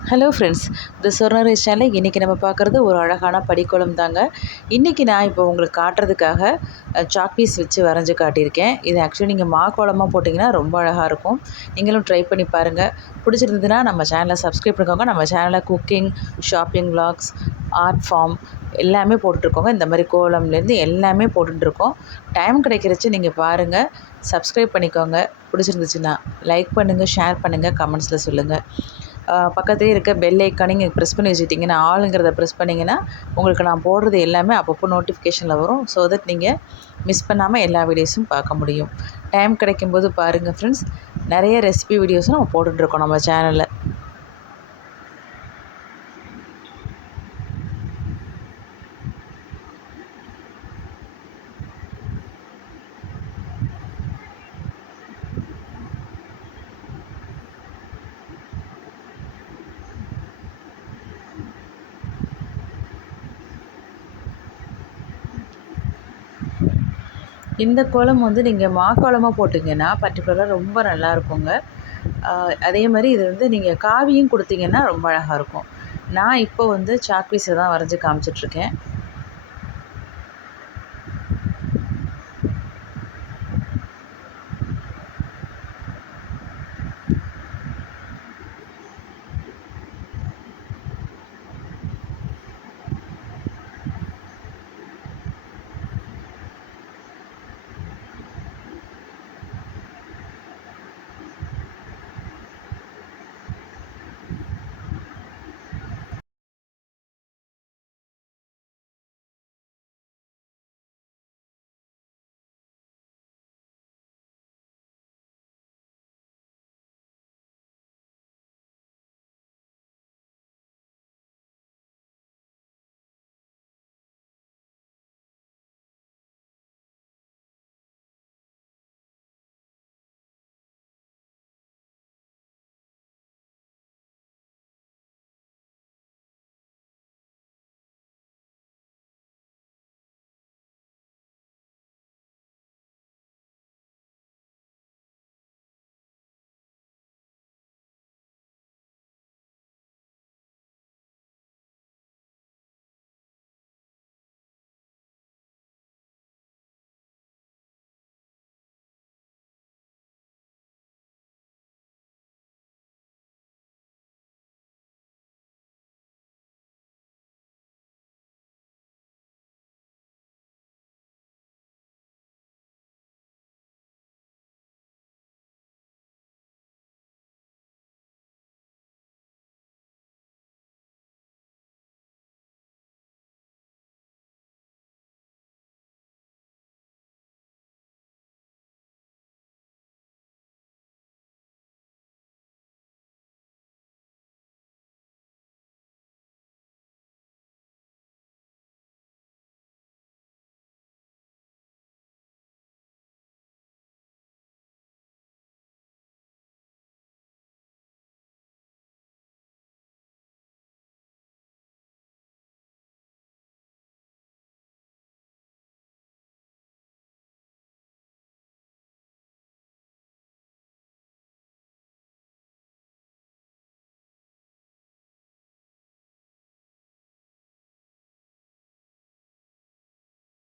Hello friends இந்த சொர்ணரை சேனலில் இன்றைக்கி நம்ம பார்க்குறது ஒரு அழகான படிக்கோலம் தாங்க. இன்றைக்கி நான் இப்போ உங்களுக்கு காட்டுறதுக்காக சாக் பீஸ் வச்சு வரைஞ்சி காட்டியிருக்கேன். இது ஆக்சுவலி நீங்கள் மா கோலமாக போட்டிங்கன்னா ரொம்ப அழகாக இருக்கும். நீங்களும் ட்ரை பண்ணி பாருங்கள் பிடிச்சிருந்ததுன்னா நம்ம சேனலை சப்ஸ்கிரைப் பண்ணிக்கோங்க. நம்ம சேனலில் cooking shopping vlogs art form எல்லாமே போட்டுருக்கோங்க இந்த மாதிரி கோலம்லேருந்து எல்லாமே போட்டுட்ருக்கோம் டைம் கிடைக்கிறச்சு நீங்கள் பாருங்கள் சப்ஸ்கிரைப் பண்ணிக்கோங்க. பிடிச்சிருந்துச்சுன்னா லைக் பண்ணுங்கள் ஷேர் பண்ணுங்கள் கமெண்ட்ஸில் சொல்லுங்கள் பக்கத்துலேயே இருக்க பெல் ஐக்கானே நீங்கள் ப்ரெஸ் பண்ணி வச்சுட்டிங்கன்னா ஆளுங்கிறத ப்ரெஸ் பண்ணிங்கன்னா உங்களுக்கு நான் போடுறது எல்லாமே அப்பப்போ நோட்டிஃபிகேஷனில் வரும். ஸோ தட் நீங்கள் மிஸ் பண்ணாமல் எல்லா வீடியோஸும் பார்க்க முடியும். டைம் கிடைக்கும்போது பாருங்கள் ஃப்ரெண்ட்ஸ் நிறைய ரெசிபி வீடியோஸும் நம்ம போட்டுட்ருக்கோம் நம்ம சேனலில் இந்த கோலம் வந்து நீங்கள் மாக்கோலமாக போட்டிங்கன்னா பர்டிகுலராக ரொம்ப நல்லா இருக்குங்க. அதே மாதிரி இது வந்து நீங்கள் காவியும் கொடுத்தீங்கன்னா ரொம்ப அழகாக இருக்கும். நான் இப்போ வந்து சாக்பீஸை தான் வரைஞ்சி காமிச்சிட்ருக்கேன்